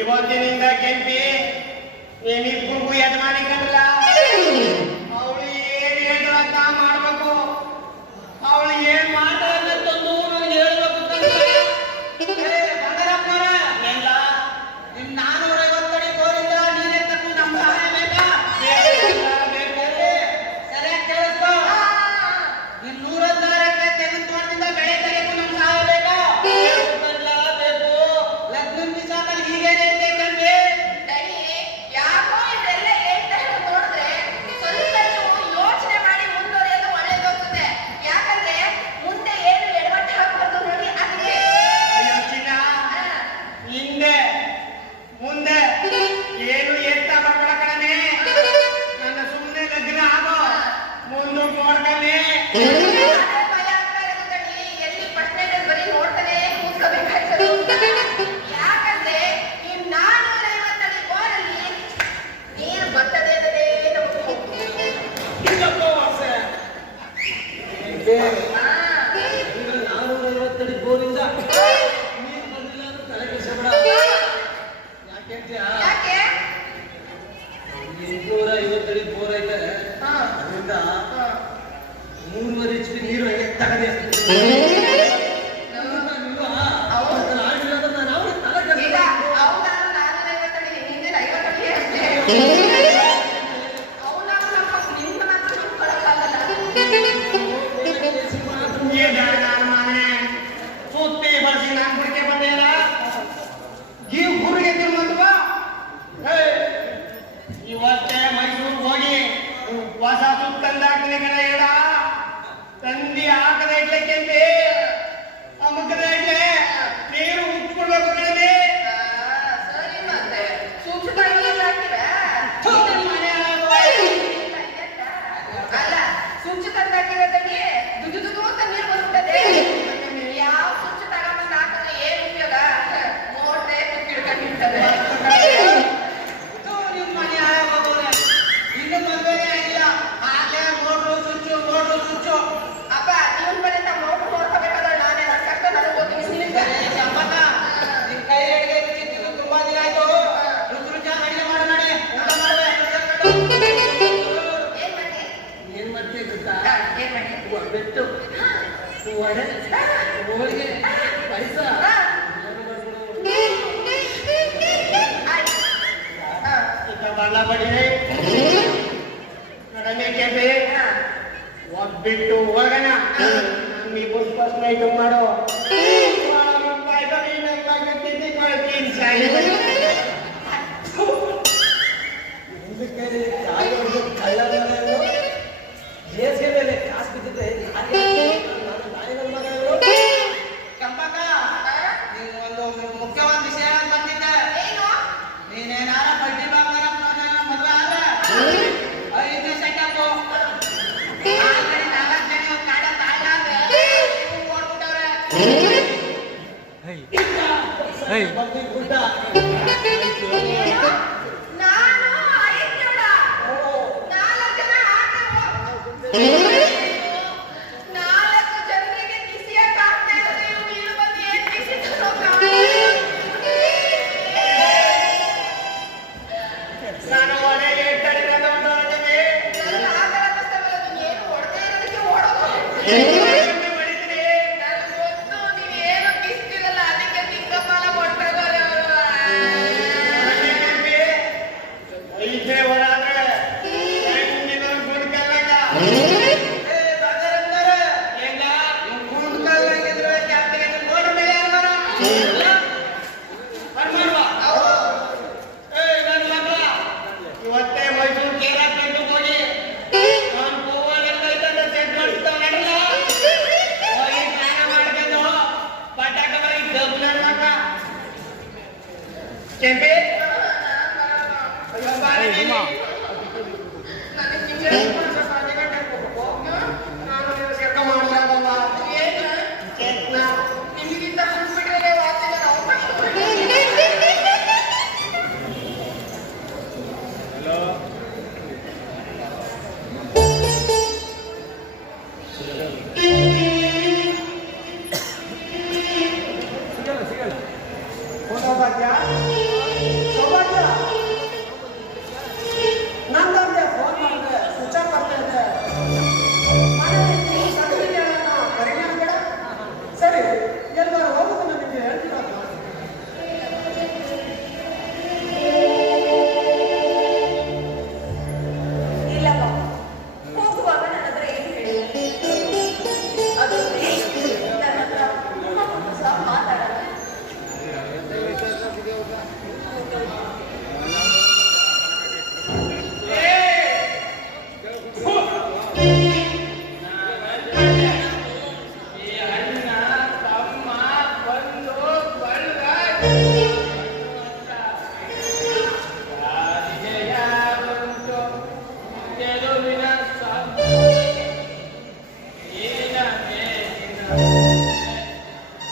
ಇವತ್ತಿನಿಂದ ಕೆಂಪಿ ನೀನಿಬ್ಬರಿಗೂ ಯಜಮಾನಿ ಕಂಡ್ಲ ಅವಳು ಏನ್ ಹೇಳ್ದಂತ ಮಾಡ್ಬೇಕು ಅವಳು ಏನ್ ಮಾತಾಡ ತಂದು ನನಗೆ ಹೇಳ್ಬೇಕು ಬಂಗಾರಪ್ಪರ ಎಲ್ಲ ನಿನ್ 450 ಅಡಿ ಬೋರಿಂದ ನೀನೇ ತಪ್ಪು ನಮ್ಮ ಸಹಾಯ ಬೇಕಾ ಸರಿಯಾಗಿ ಕೇಳಿಸ್ಕೋ ನಿನ್ 116 ಎಕರೆ ತೆಗೆದು ತೋಟದಿಂದ ಬೆಳೆ ತೆಗೆದು ನಮ್ಮ ಸಹಾಯ ಬೇಕಾ ಹೊಸ ಸುತ್ತಂದಾಗ್ತದೆ ಕಣ ಹೇಳ ತಂದಿ ಹಾಕದ ಇಡ್ಲೆ ಕೆಂಪಿ ಅಮ್ಮಕದ ಇಡ್ಲೆ ನೀರು ಉಟ್ಕೊಳ್ಬೇಕು ಕಣೆ ಸರಿ ಮತ್ತೆ ಸೂಕ್ಷ್ಮ ಅಲ್ಲ ಸುಂಚು ತಂದಾಕಿರೋದಕ್ಕೆ ದುದು ಅಂತ ನೀರು ಬಂದ್ಬಿಟ್ಟದೆ ಯಾವ ಸುಂಚು ತಗೊಂಬಂದು ಹಾಕಿದ್ರೆ ಏನು ಉಪಯೋಗ ಮೋಟೆ ಕುಕ್ಕಿಡ್ಕೊಂಡಿರ್ತದೆ ಇನ್ನು ಮದುವೆನೇ ಆಗಿಲ್ಲ ಆಗ್ಲೇ ಮೋಟ್ರು ಸುಚ್ಚು ಅಪ್ಪ ನೀನ್ ಬರೀ ಮೋಟ್ರು ನೋಡ್ಕೋಬೇಕಾದ್ರೆ ನಾನೇ ಕಷ್ಟ ನನಗೆ ಹೋಗಿ ನಿನ್ ಕೈ ಅಡಿಗೆ ತಿಂದು ತುಂಬಾ ದಿನ ಆಯ್ತು ರುಚಿ ಅಡಿಗೆ ಮಾಡು ನಡೆ ಊಟ ಮಾಡುವೆ ಏನ್ ಮಾಡ್ತೀವಿ ಗೊತ್ತಾ ಒಬ್ಬೆಟ್ಟು ವಡೆ ಹೋಳಿಗೆ ಪಾಯಸ ಬಣ್ಣ ಬಡಿರೆ ಕಡಿಮೆ ಕೆಂಪೆ ಒಬ್ಬಿಟ್ಟು ಹೋಗೋಣ ನಮ್ಗೆ ಬಸ್ ನೈಟ್ ಮಾಡೋ ಕಂಪಕ ಬಂದಿ ಗುಡ್ಡ ನಾನು ಆಯ್ತಲ್ಲ 4 ಜನ ಆಟೋ 4 ಜನರಿಗೆ ಕಿಸಿಯಕ್ಕೆ ಆಗ್ತಾ ಇರೋದು ಇವ್ನು ಇಲ್ಲಿ ಬಂದು ಏನ್ ಕಿಸಿದ್ರು ನಾನು ಒಳಗೆ ತಡೆದ ನನ್ನ ಆಟದ ಕಷ್ಟವಲ್ಲ ನೀನು ಏನು ಹೊಡೆದೇ ಇರೋದಕ್ಕೆ ಓಡೋದು ಹೊಡಿತೀನಿ ನನಗೆ ಗೊತ್ತು ನೀವು ಏನು ಕಿಸ್ತಿರಲ್ಲ ಅದಕ್ಕೆ ತಿಂಗಪ್ಪನ ಕೊಟ್ಟರು ಐತೆ ಹೊರಾದ್ರೆ ಖಂಡಿತ ಗುಡ್ಕಲ್ಲಕ್ಕ ಇವತ್ತೇ ಮೈಸೂರು ಕೇರಳ ಬೆಟ್ಟು ಹೋಗಿ ನಾನು ಗೋವಾಲೆಲ್ಲ ಇದ್ದಂತ ಸೆಟ್ ಮಾಡಿಸ್ತಾವ ನಡಲ್ಲ ಹೋಗಿ ಸ್ನಾನ ಮಾಡ್ಕೊಂಡು ಪಟಾಕ ಬರೀ ಗಬ್ಲಕ್ಕ ಕೆಂಪಿ ಅಯ್ಯೋ ಬಾರಿ ನೀನು. ನನಗೆ ತಿಂಗಳು ನಾನು ನೀವು ಸೆಕ್ಕ ಮಾಡ್ಲಾರಲ್ಲ ಏನು ಕೆಟ್ನ ನಿಮಗಿಂತ ಬಿಟ್ಬಿಟ್ರೆ ವಾಸಿನ ಅವಕಾಶ ಸೌಭಾಗ್ಯ ಸೌಭಾಗ್ಯ ನಂದಂದೆ ಫೋನ್ ಮಾಡಿದೆ ಸ್ವಿಚ್ ಆಫ್ ಬರ್ತಾ ಇದೆ ಮನೆಯಲ್ಲಿ ಸಡಲಿಗೆಗಳನ್ನು ಪರಿಗಣ ಬೇಡ ಸರಿ ಎಲ್ಲರೂ ಹೋಗೋದನ್ನು ನಿಮಗೆ ಹೇಳ್ತೀರಾ ಇಲ್ಲಪ್ಪ ಹೋಗುವಾಗ ನನ್ನ ಹತ್ರ ಏನು ಹೇಳಿ ಅದು ನನ್ನ ಹತ್ರ ಮುಖ ಸಹ ಮಾತಾಡಲ್ಲ ಈ ಅಣ್ಣ ತಮ್ಮ ಬಂದು ಬಳ್ಳ ಯಾರಿಗೆ ಯಾರುಂಟು ಗೆಲುವಿನ ಸಾಕು ಏನ ಮೇಲಿನ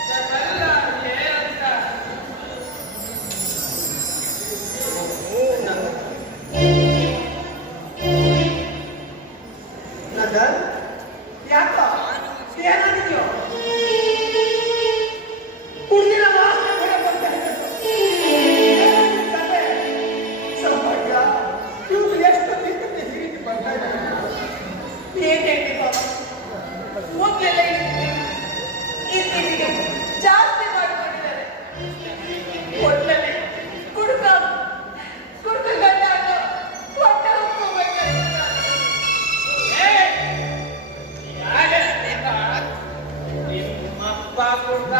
ಇದೆಲ್ಲ ಏನಂತ ನಗರ್ ಯಾಕ ಏನಾಗಿದೆಯೋ ಹುಡುಗಿನ ವಾಸನೆ ಕೂಡ ಬರ್ತಾ ಇದೆ ಸೌಭಾಗ್ಯ ಇವ್ರು ಎಷ್ಟು ದಿಕ್ಕಕ್ಕೆ ಹೀಗೆ ಬರ್ತಾ ಇದ್ದಾರೆ ಏನ್ ಹೇಳ್ಬೇಕು ಮೊದ್ಲೆಲ್ಲ ಇತ್ತೀಚೆಗೆ ಜಾಸ್ತಿ ಮಾಡ್ಕೊಂಡಿದ್ದಾರೆ ಒಟ್ಟಲ್ಲಿ ಕುಡ್ಕ ಗಂಡ ಹೊಟ್ಟೆ ಹೋಗ್ಬೇಕಾಗಿದ್ದಾರೆ ನಿಮ್ಮಪ್ಪ ಕೂಡ